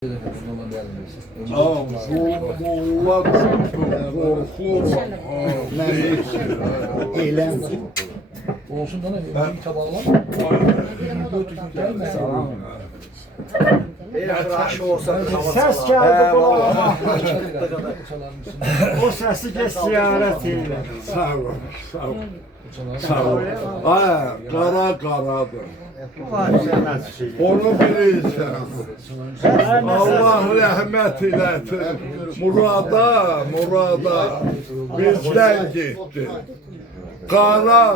Moğollar korku eylem olsun da ne? Bir tabağlar. Ses geldi kulağıma. O sesi geç ziyaret eyle. sağ ol, sağ ol. Sağ ol. Kara karadır. Onu bilirsən. Allah rəhmət eləsin. Murada bizdən getdi. Qara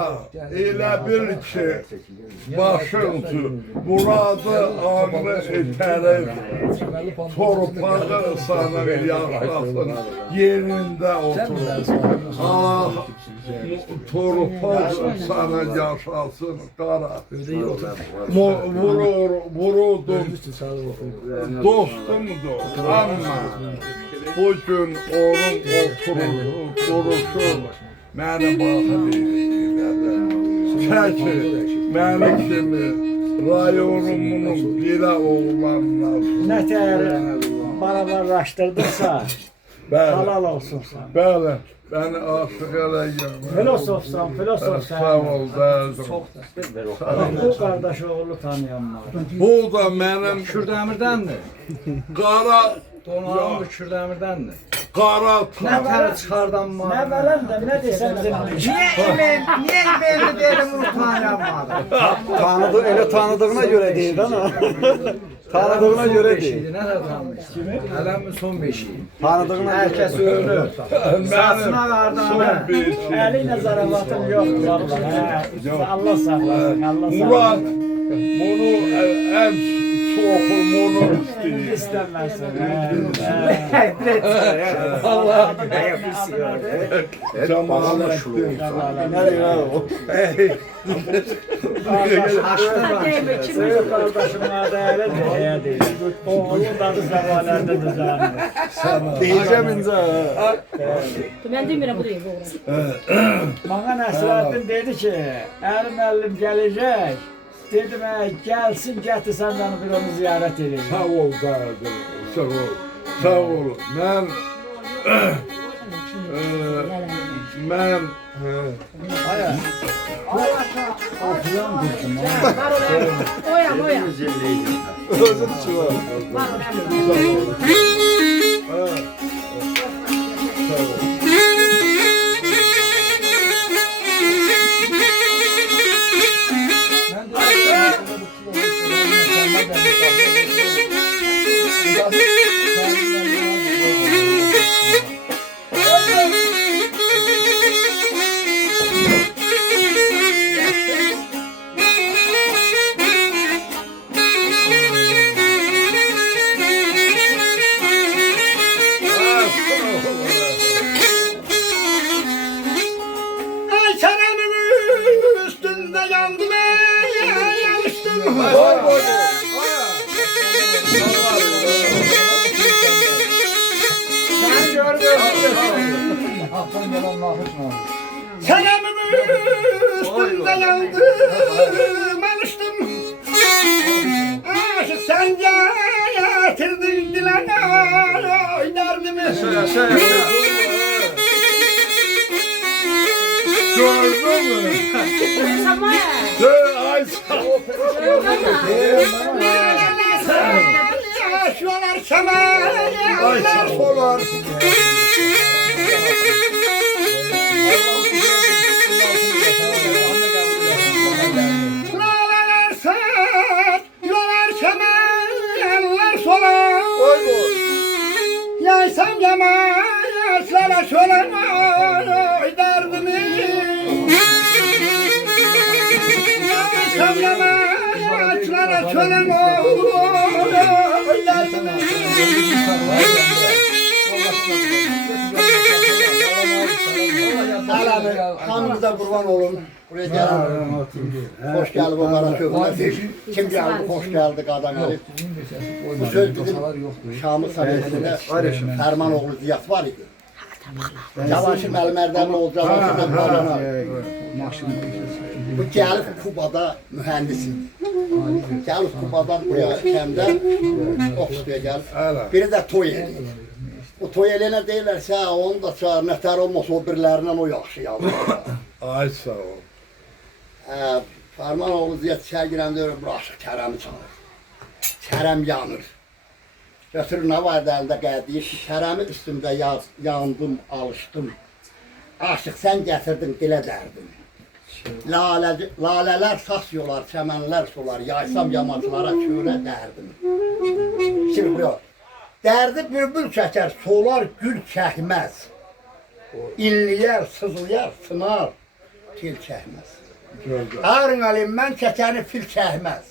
elə bil ki, başınsı Muradı ağrı etərir. Torpağı sana yaşasın, yerində oturur. Ah, torpaq sana yaşasın qara. Vururdum, dostumdur ama bugün onun duruşu məni baxır çəkir, məni kimi rayonumun birə oğlanlar. Ne teri barabarlaştırdıksa halal olsun sana. Bəli, bəni aşıq eləyən. Filosofsan, filosof Sağ sen. ol, bəzim. Bu kardeş oğlu tanıyanlar. Bu da mənim Kürdəmir'dəndir. qara, Donağım bu Kürdəmir'dəndir. qara Ne tər çıxardan var? Ne veren de ne desem Niye belli dedim utanamadım. Öyle tanıdığına göre değil ama. Tanıdığına göre değil. Ne de tanımış? Ələmin son beşiği. Tanıdığına Herkes ölür. Sasına vardı son ana. bir şey. eline zarafatım yoktur Allah. Allah saklasın, Allah Murat, saklasın. bunu en soğuğunu istəyir. İstemezsin. Allah Cemalettin. Sevgili kardeşim adayla diye değil. Oğlum da zavallarda düzenli. Diyeceğim ince. Ben demirəm bu deyil bu. Bana Nəsrəddin dedi ki, əlim əlim gelecek. Dedim, gelsin getirsen beni bir onu ziyaret edeyim. Sağ ol dayıdım, sağ ol. Sağ ol. Ben Oyam, oyam. Özür şu var. Var önemli. Ay çenemin üstünde yandım yanıştım. Ben gördüm. Çenemin üstünde yandım alıştım. Aşık sen getirdin dilene derdimi. gördün mü? Samaya. Ay sağ ol. Yaşıyorlar şamanlar solar. Laleler sar, yolar şamanlar solar. Yaysam yamaçlara şöyle derdimi. Yaysam yamaçlara şöyle derdimi. Kanınıza kurban olun. Buraya gelen hoş geldi bu kara köprüne. Kim geldi, hoş geldi Qadaneli. Bu söz bizim Şamı Sarayı'nda Fermanoğlu Ziyad var idi. Cavanşir Məlim Ərdəmoğlu Cavanşir'den Qadana. Bu gəlib Kubada mühəndis idi. Gəl Kubadan buraya kəndə, Oxsuya gəl. Hələ. Biri də toy eləyir. O toy eləyənə deyirlərsə, onu da çağır, nətər olmasa o birilərindən o yaxşı yazır. Ay sağ ol. Farman oğlu Ziyyət içəri girəndə öyle buraxır, Kərəmi çağır. Kərəm yanır. Götürür nə var əlində qədiyir ki, Kərəmin üstündə yandım, alışdım. Aşıq sən gətirdin, dilə dərdim. Lalələr sas yolar, çəmənlər solar, yaysam yamaclara kölə dərdim. Şimdi buraya, dərdi bülbül çəkər, solar gül çəkməz. İnliyər, sızlayar, sınar, til çəkməz. Harın alim, mən çəkəni fil çəkməz.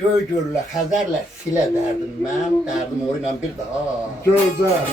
Göy göllə, xəzərlə silə dərdim mən, dərdim oru ilə bir daha. Gözəl.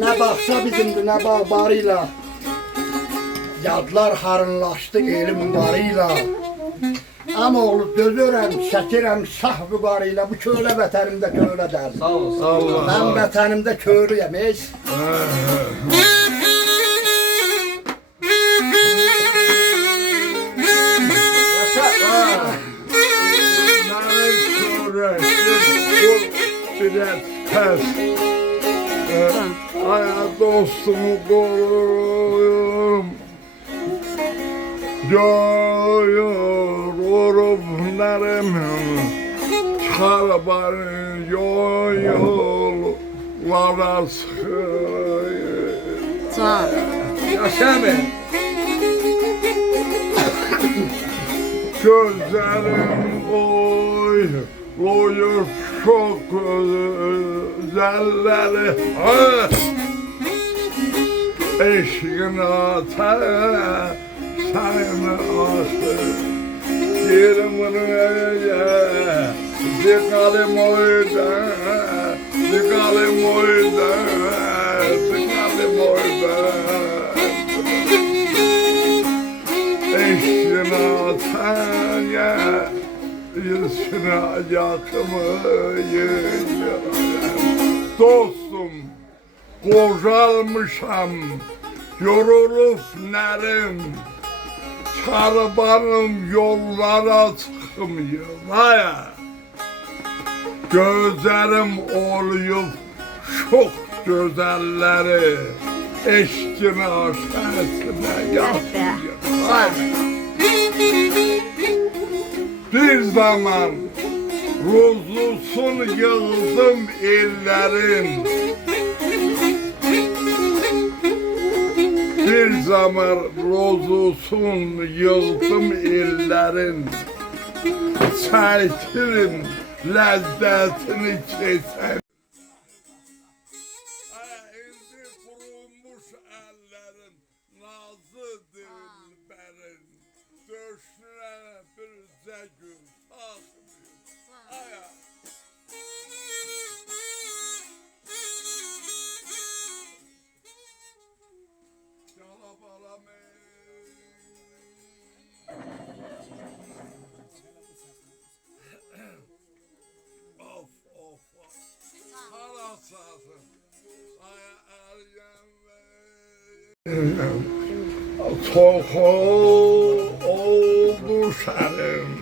Ne baksa bizimdir, ne bağbarıyla. Yadlar harınlaştı elim varıyla. Ama oğlu dözürəm, çəkirəm şah vüqarıyla. Bu kölə vətənimdə kölə dərdim. Sağ ol, sağ ol. Mən vətənimdə köylüyəm, heç. Biraz ters. Ay dostumu koruyorum. Yorurum nerimin. Çıkar beni yollara sıkıyor. Sağ ol. Yaşa mı? Gözlerim koyuyor çok güzelleri. Eşkine atar, sana aşık. Yerimin dikalim oyda, dikalim oyda, dikalim oyda. eşkine sene yüzüne yakmayın. Dostum, kocalmışam, yorulup nerim, çarbanım yollara çıkmıyor. Vaya, gözlerim oluyor çok güzelleri, eşkine sesine yakmıyor. Vaya. Bir zaman rozlusun yığdım ellerin, bir zaman rozlusun yığdım ellerin, çaytirin lezzetini kesen. İndi kurulmuş ellerin, nazı dilberin, döşüne bir gül takmıyor. Aya. Yalabalam of of of. Halasasın. Aya ergen çok oldu şerim.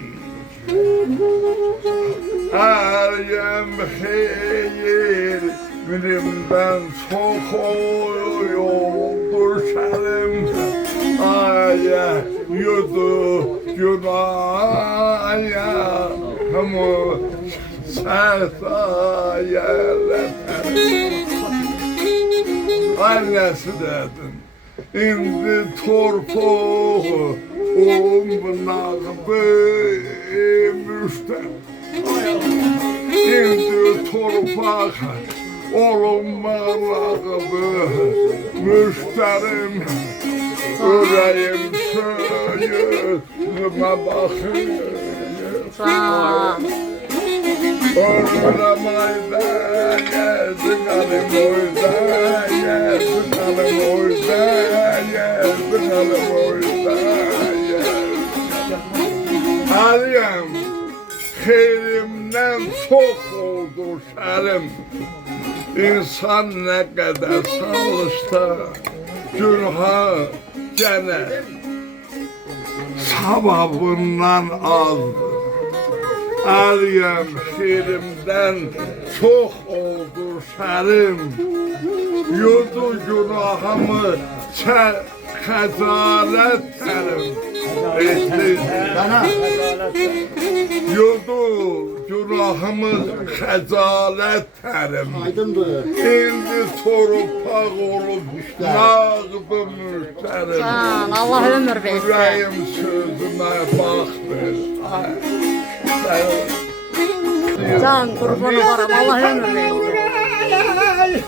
Ergen hayır bilimden çok oldu şerim. Aya yudu günaya ama sefaya yerlerim. Annesi dedim. İndi torpağı omnağı müşter. İndi torpağı olmağı müşterim. Yüreğim söğütüme bakıyor. Oynamayda gelsin hanım oyda, gelsin hanım oyda, gelsin hanım oyda, Aliyem, xeyrimden çok oldu şerim. İnsan ne kadar çalışsa günah gene sababından azdır. Aliyem xeyrimden çok oldu şerim. Yudu günahımı xəcalet tərim. Yudu günahımı xəcalet tərim. Aydındır. İndi torpaq olub nağdı müştərim. Can, Allah ömür versin. Yüreğim sözüme baxmır. Can, kurban olaram, Allah ömür versin. Ay,